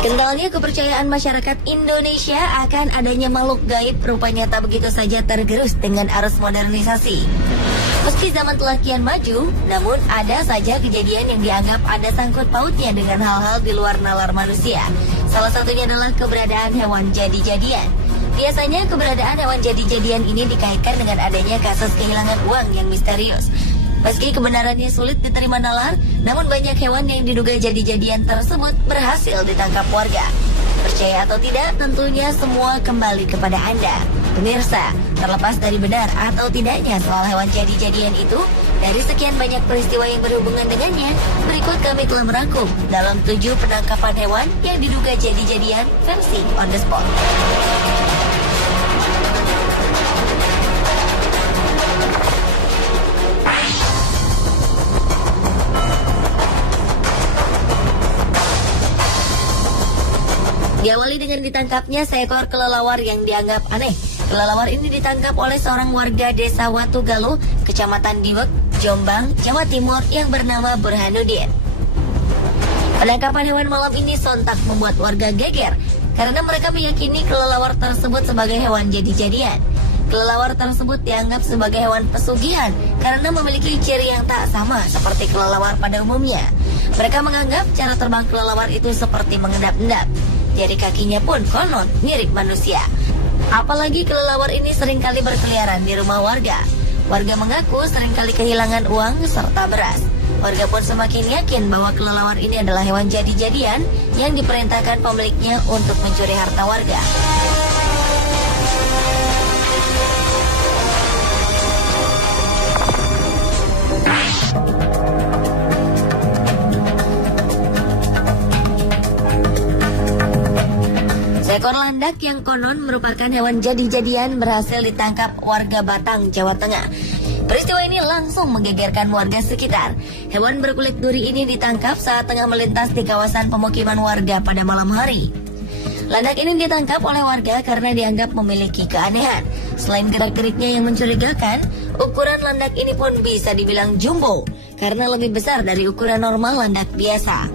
Kentalnya kepercayaan masyarakat Indonesia akan adanya makhluk gaib rupanya tak begitu saja tergerus dengan arus modernisasi. Meski zaman telah kian maju, namun ada saja kejadian yang dianggap ada sangkut pautnya dengan hal-hal di luar nalar manusia. Salah satunya adalah keberadaan hewan jadi-jadian. Biasanya keberadaan hewan jadi-jadian ini dikaitkan dengan adanya kasus kehilangan uang yang misterius. Meski kebenarannya sulit diterima nalar, namun banyak hewan yang diduga jadi-jadian tersebut berhasil ditangkap warga. Percaya atau tidak, tentunya semua kembali kepada Anda. Pemirsa, terlepas dari benar atau tidaknya soal hewan jadi-jadian itu, dari sekian banyak peristiwa yang berhubungan dengannya, berikut kami telah merangkum dalam 7 penangkapan hewan yang diduga jadi-jadian versi on the spot. Diawali dengan ditangkapnya seekor kelelawar yang dianggap aneh. Kelelawar ini ditangkap oleh seorang warga desa Watugaluh, Kecamatan Diwek, Jombang, Jawa Timur yang bernama Burhanuddin. Penangkapan hewan malam ini sontak membuat warga geger karena mereka meyakini kelelawar tersebut sebagai hewan jadi-jadian. Kelelawar tersebut dianggap sebagai hewan pesugihan karena memiliki ciri yang tak sama seperti kelelawar pada umumnya. Mereka menganggap cara terbang kelelawar itu seperti mengendap-endap. Jari kakinya pun konon mirip manusia. Apalagi kelelawar ini seringkali berkeliaran di rumah warga. Warga mengaku seringkali kehilangan uang serta beras. Warga pun semakin yakin bahwa kelelawar ini adalah hewan jadi-jadian yang diperintahkan pemiliknya untuk mencuri harta warga. Seekor landak yang konon merupakan hewan jadi-jadian berhasil ditangkap warga Batang, Jawa Tengah. Peristiwa ini langsung menggegerkan warga sekitar. Hewan berkulit duri ini ditangkap saat tengah melintas di kawasan pemukiman warga pada malam hari. Landak ini ditangkap oleh warga karena dianggap memiliki keanehan. Selain gerak-geriknya yang mencurigakan, ukuran landak ini pun bisa dibilang jumbo karena lebih besar dari ukuran normal landak biasa.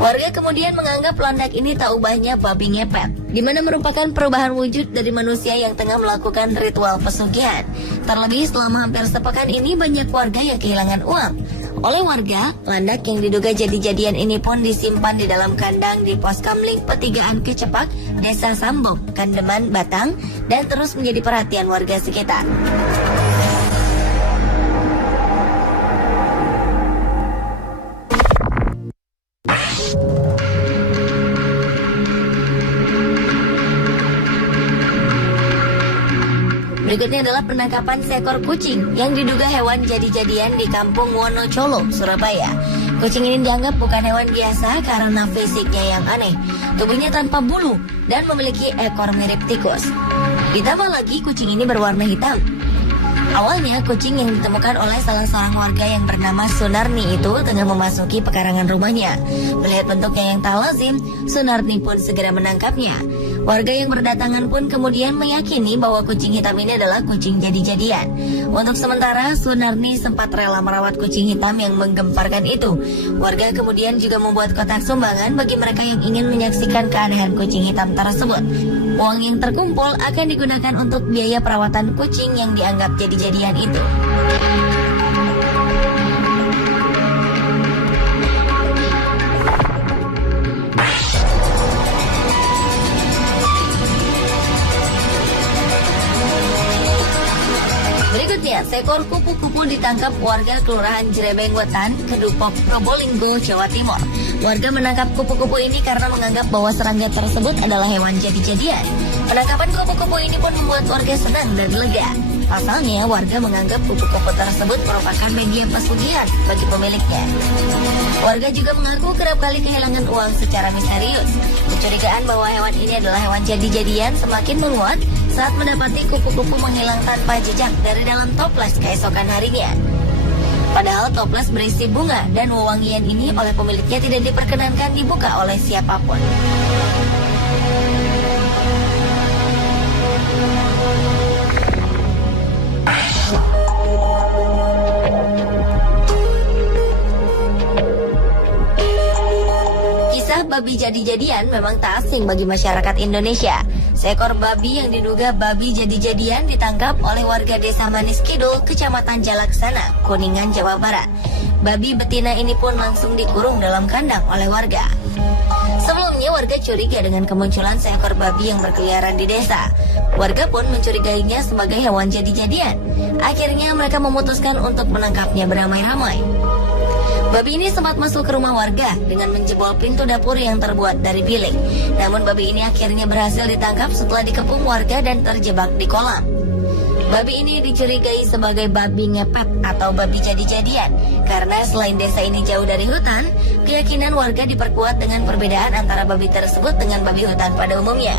Warga kemudian menganggap landak ini tak ubahnya babi ngepet, di mana merupakan perubahan wujud dari manusia yang tengah melakukan ritual pesugihan. Terlebih selama hampir sepekan ini banyak warga yang kehilangan uang. Oleh warga, landak yang diduga jadi-jadian ini pun disimpan di dalam kandang di pos Kamling Petigaan Kecepak, Desa Sambong, Kandeman, Batang, dan terus menjadi perhatian warga sekitar. Berikutnya adalah penangkapan seekor kucing yang diduga hewan jadi-jadian di Kampung Wonocolo, Surabaya. Kucing ini dianggap bukan hewan biasa karena fisiknya yang aneh. Tubuhnya tanpa bulu dan memiliki ekor mirip tikus. Ditambah lagi kucing ini berwarna hitam. Awalnya kucing yang ditemukan oleh salah seorang warga yang bernama Sunarni itu tengah memasuki pekarangan rumahnya. Melihat bentuknya yang tak lazim, Sunarni pun segera menangkapnya. Warga yang berdatangan pun kemudian meyakini bahwa kucing hitam ini adalah kucing jadi-jadian. Untuk sementara, Sunarni sempat rela merawat kucing hitam yang menggemparkan itu. Warga kemudian juga membuat kotak sumbangan bagi mereka yang ingin menyaksikan keanehan kucing hitam tersebut. Uang yang terkumpul akan digunakan untuk biaya perawatan kucing yang dianggap jadi-jadian itu. Berikutnya, seekor kupu-kupu ditangkap warga Kelurahan Jerebeng Wetan, Kedupok, Probolinggo, Jawa Timur. Warga menangkap kupu-kupu ini karena menganggap bahwa serangga tersebut adalah hewan jadi-jadian. Penangkapan kupu-kupu ini pun membuat warga senang dan lega. Pasalnya, warga menganggap kupu-kupu tersebut merupakan media pesugihan bagi pemiliknya. Warga juga mengaku kerap kali kehilangan uang secara misterius. Kecurigaan bahwa hewan ini adalah hewan jadi-jadian semakin menguat saat mendapati kupu-kupu menghilang tanpa jejak dari dalam toples keesokan harinya. Padahal toples berisi bunga dan wewangian ini oleh pemiliknya tidak diperkenankan dibuka oleh siapapun. babi jadi-jadian memang tak asing bagi masyarakat Indonesia. Seekor babi yang diduga babi jadi-jadian ditangkap oleh warga Desa Manis Kidul, Kecamatan Jalaksana, Kuningan, Jawa Barat. Babi betina ini pun langsung dikurung dalam kandang oleh warga. Sebelumnya warga curiga dengan kemunculan seekor babi yang berkeliaran di desa. Warga pun mencurigainya sebagai hewan jadi-jadian. Akhirnya mereka memutuskan untuk menangkapnya beramai-ramai. Babi ini sempat masuk ke rumah warga dengan menjebol pintu dapur yang terbuat dari bilik. Namun babi ini akhirnya berhasil ditangkap setelah dikepung warga dan terjebak di kolam. Babi ini dicurigai sebagai babi ngepet atau babi jadi-jadian karena selain desa ini jauh dari hutan, keyakinan warga diperkuat dengan perbedaan antara babi tersebut dengan babi hutan pada umumnya.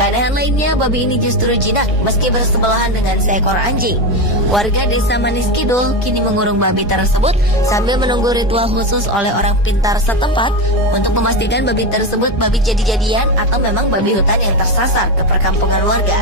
Keanehan lainnya, babi ini justru jinak meski bersebelahan dengan seekor anjing. Warga Desa Manis Kidul kini mengurung babi tersebut sambil menunggu ritual khusus oleh orang pintar setempat untuk memastikan babi tersebut babi jadi-jadian atau memang babi hutan yang tersasar ke perkampungan warga.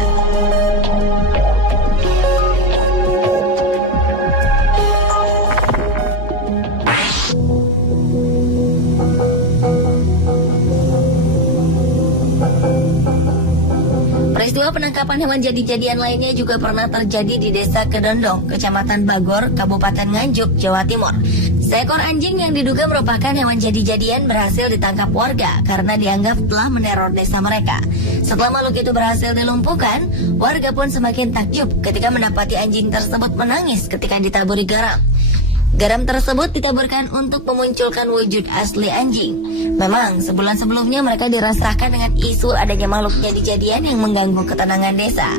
Peristiwa penangkapan hewan jadi-jadian lainnya juga pernah terjadi di Desa Kedondong, Kecamatan Bagor, Kabupaten Nganjuk, Jawa Timur. Seekor anjing yang diduga merupakan hewan jadi-jadian berhasil ditangkap warga karena dianggap telah meneror desa mereka. Setelah makhluk itu berhasil dilumpuhkan, warga pun semakin takjub ketika mendapati anjing tersebut menangis ketika ditaburi garam. Garam tersebut ditaburkan untuk memunculkan wujud asli anjing. Memang sebulan sebelumnya mereka dirasakan dengan isu adanya makhluk jadi-jadian yang mengganggu ketenangan desa.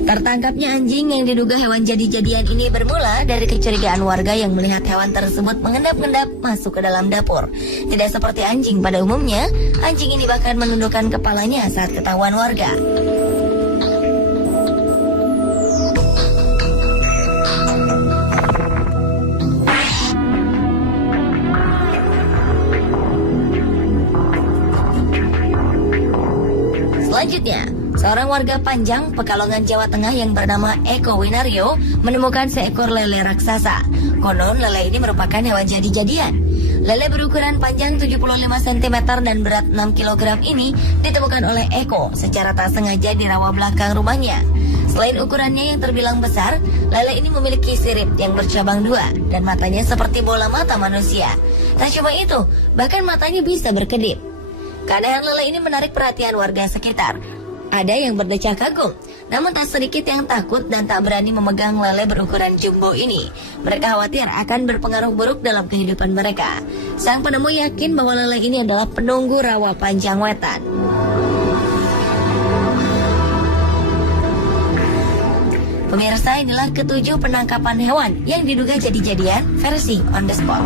Tertangkapnya anjing yang diduga hewan jadi-jadian ini bermula dari kecurigaan warga yang melihat hewan tersebut mengendap-endap masuk ke dalam dapur. Tidak seperti anjing pada umumnya, anjing ini bahkan menundukkan kepalanya saat ketahuan warga. Selanjutnya, seorang warga Panjang, Pekalongan, Jawa Tengah yang bernama Eko Winario menemukan seekor lele raksasa. Konon lele ini merupakan hewan jadi-jadian. Lele berukuran panjang 75 cm dan berat 6 kg ini ditemukan oleh Eko secara tak sengaja di rawa belakang rumahnya. Selain ukurannya yang terbilang besar, lele ini memiliki sirip yang bercabang dua dan matanya seperti bola mata manusia. Tak cuma itu, bahkan matanya bisa berkedip. Keanehan lele ini menarik perhatian warga sekitar. Ada yang berdecak kagum, namun tak sedikit yang takut dan tak berani memegang lele berukuran jumbo ini. Mereka khawatir akan berpengaruh buruk dalam kehidupan mereka. Sang penemu yakin bahwa lele ini adalah penunggu rawa Panjang Wetan. Pemirsa, inilah ketujuh penangkapan hewan yang diduga jadi-jadian versi on the spot.